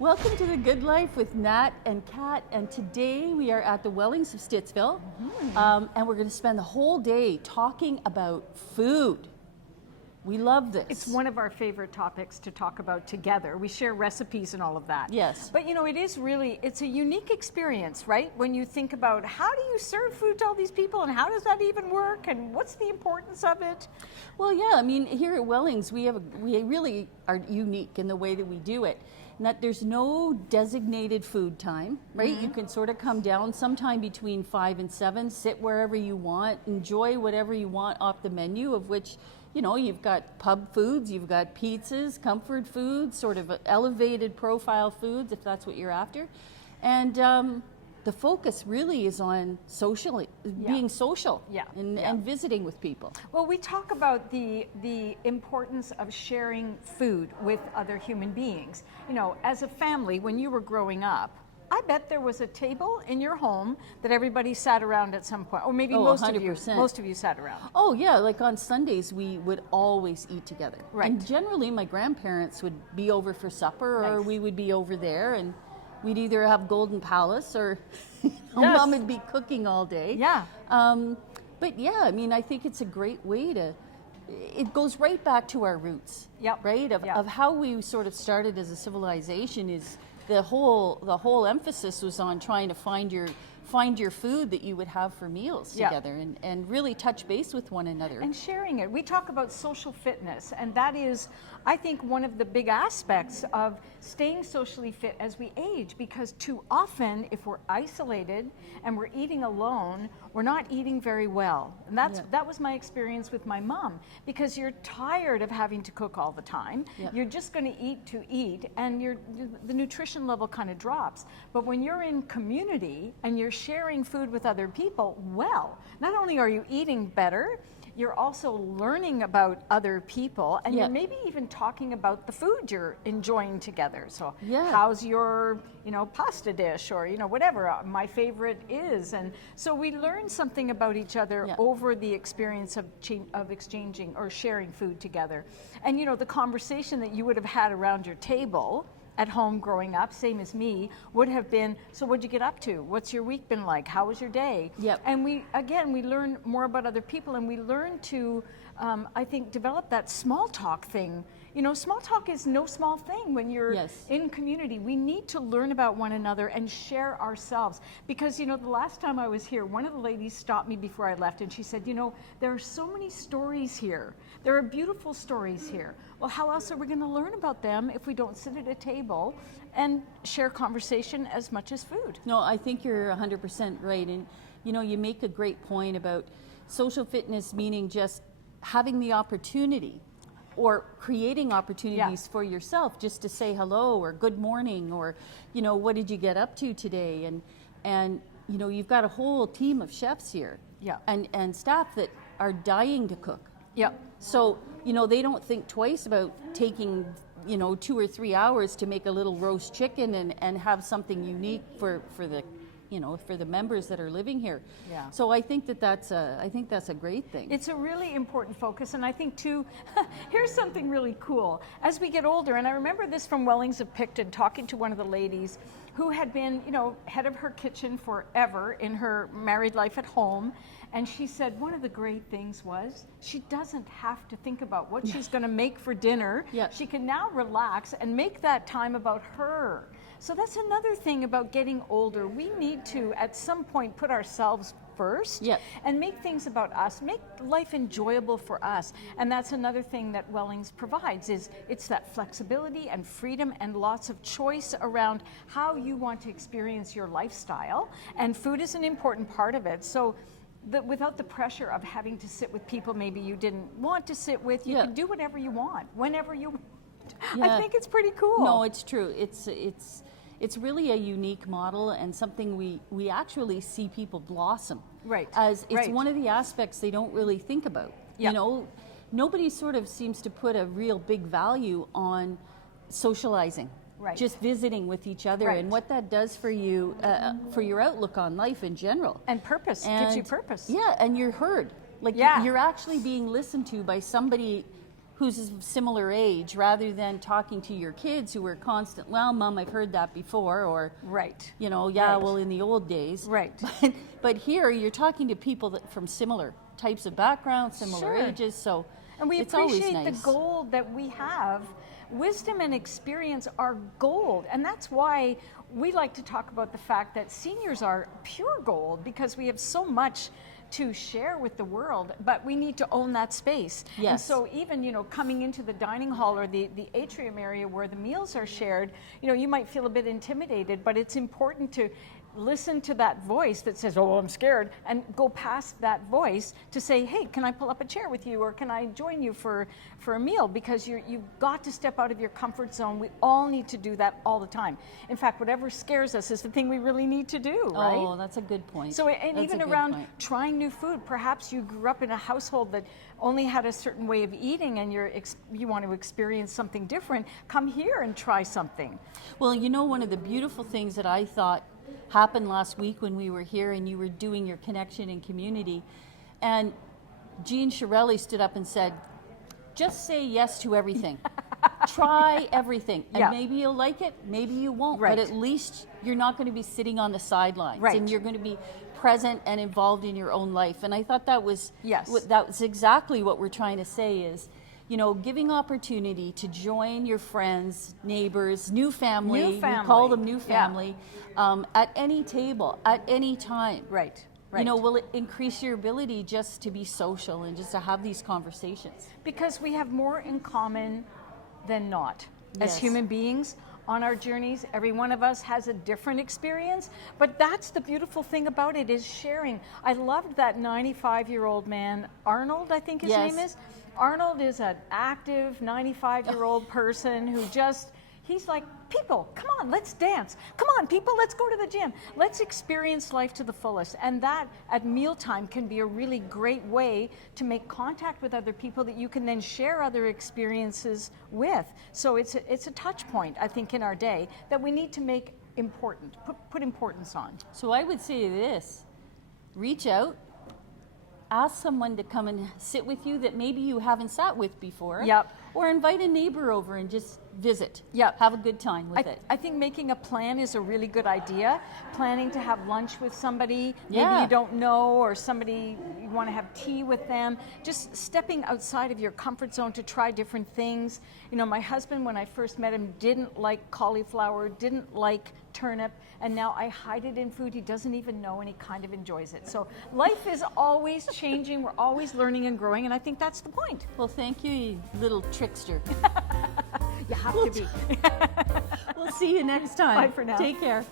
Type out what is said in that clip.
Welcome to The Good Life with Nat and Kat, and today we are at the Wellings of Stittsville, and we're going to spend the whole day talking about food. We love this. It's one of our favorite topics to talk about together. We share recipes and all of that. Yes. But you know, it's a unique experience, right? When you think about how do you serve food to all these people and how does that even work and what's the importance of it? Well, yeah, I mean, here at Wellings, we really are unique in the way that we do it. And that there's no designated food time, right? You can sort of come down sometime between 5 and 7, sit wherever you want, enjoy whatever you want off the menu, of which, you know, you've got pub foods, you've got pizzas, comfort foods, sort of elevated profile foods, if that's what you're after. And the focus really is on being social and visiting with people. Well, we talk about the importance of sharing food with other human beings. You know, as a family, when you were growing up, I bet there was a table in your home that everybody sat around at some point, or maybe most 100%. of you sat around. Oh yeah, like on Sundays we would always eat together. Right. And generally my grandparents would be over for supper, or we would be over there, and we'd either have Golden Palace or Mom would be cooking all day. Yeah. But yeah, I mean, I think it's a great way to. It goes right back to our roots. Yep. Right. Of how we sort of started as a civilization is. The whole emphasis was on trying to find your food that you would have for meals together, and really touch base with one another. And sharing it. We talk about social fitness, and that is, I think, one of the big aspects of staying socially fit as we age, because too often, if we're isolated and we're eating alone, we're not eating very well. And that was my experience with my mom, because you're tired of having to cook all the time. You're just going to eat, and the nutrition level kind of drops. But when you're in community and you're sharing food with other people, well, not only are you eating better, you're also learning about other people, and you're maybe even talking about the food you're enjoying together. So how's your, pasta dish, or, whatever my favorite is. And so we learn something about each other over the experience of exchanging or sharing food together. And, the conversation that you would have had around your table at home growing up, same as me, would have been, so what'd you get up to? What's your week been like? How was your day? And we learn more about other people, and we learn to, I think, develop that small talk thing. Small talk is no small thing when you're in community. We need to learn about one another and share ourselves. Because, the last time I was here, one of the ladies stopped me before I left, and she said, there are so many stories here. There are beautiful stories here. Well, how else are we going to learn about them if we don't sit at a table and share conversation as much as food? No, I think you're 100% right. And, you make a great point about social fitness, meaning just having the opportunity or creating opportunities for yourself just to say hello or good morning, or, what did you get up to today? And you've got a whole team of chefs here and staff that are dying to cook. So, they don't think twice about taking, 2 or 3 hours to make a little roast chicken and have something unique for the members that are living here. So I think that's a great thing. It's a really important focus, and I think too, here's something really cool. As we get older, and I remember this from Wellings of Picton, talking to one of the ladies who had been, head of her kitchen forever in her married life at home. And she said one of the great things was she doesn't have to think about what she's going to make for dinner. She can now relax and make that time about her. So that's another thing about getting older. We need to, at some point, put ourselves first and make things about us, make life enjoyable for us. And that's another thing that Wellings provides, is it's that flexibility and freedom and lots of choice around how you want to experience your lifestyle. And food is an important part of it. So without the pressure of having to sit with people maybe you didn't want to sit with, you can do whatever you want, whenever you want. I think it's pretty cool. No, it's true. It's really a unique model, and something we actually see people blossom. As it's one of the aspects they don't really think about. Nobody sort of seems to put a real big value on socializing. Just visiting with each other and what that does for you, for your outlook on life in general. And purpose, gives you purpose. And you're heard. Like you're actually being listened to by somebody who's of similar age, rather than talking to your kids who are constant, well, Mom, I've heard that before, or, Right. you know, yeah, Right. well, in the old days. Right. But here you're talking to people that from similar types of backgrounds, similar Sure. ages, so And we it's always appreciate nice. the gold that we have. Wisdom and experience are gold. And that's why we like to talk about the fact that seniors are pure gold, because we have so much to share with the world, but we need to own that space. And Yes. so even, you know, coming into the dining hall or the atrium area where the meals are shared, you know, you might feel a bit intimidated, but it's important to listen to that voice that says, oh, I'm scared, and go past that voice to say, hey, can I pull up a chair with you, or can I join you for a meal? Because you've got to step out of your comfort zone. We all need to do that all the time. In fact, whatever scares us is the thing we really need to do, right? Oh, that's a good point. So, and That's even a good around point. trying new food, perhaps you grew up in a household that only had a certain way of eating, and you want to experience something different. Come here and try something. Well, you know, one of the beautiful things that I thought happened last week when we were here and you were doing your connection and community, and Jean Shirelli stood up and said, just say yes to everything. Try everything. And Yeah. maybe you'll like it, maybe you won't, Right. but at least you're not going to be sitting on the sidelines. Right. And you're going to be present and involved in your own life. And I thought that was, Yes. that was exactly what we're trying to say is, you know, giving opportunity to join your friends, neighbors, new family. New We family. call them new Yeah. family. At any table, at any time. Right. You know, will it increase your ability just to be social and just to have these conversations? Because we have more in common than not. As Yes. human beings on our journeys, every one of us has a different experience, but that's the beautiful thing about it, is sharing. I loved that 95-year-old man, Arnold, I think his Yes. name is. Arnold is an active 95-year-old person who just, he's like, people, come on, let's dance. Come on, people, let's go to the gym. Let's experience life to the fullest. And that at mealtime can be a really great way to make contact with other people that you can then share other experiences with. So it's a touch point, I think, in our day that we need to make important, put importance on. So I would say this, reach out, ask someone to come and sit with you that maybe you haven't sat with before. Yep. Or invite a neighbor over and just visit. Yep. Have a good time with it. I think making a plan is a really good idea. Planning to have lunch with somebody maybe Yeah. you don't know, or somebody you want to have tea with them. Just stepping outside of your comfort zone to try different things. You know, my husband, when I first met him, didn't like cauliflower, didn't like turnip, and now I hide it in food. He doesn't even know, and he kind of enjoys it. So life is always changing. We're always learning and growing, and I think that's the point. Well, thank you, you little trickster. You have to be. We'll see you next time. Bye for now. Take care.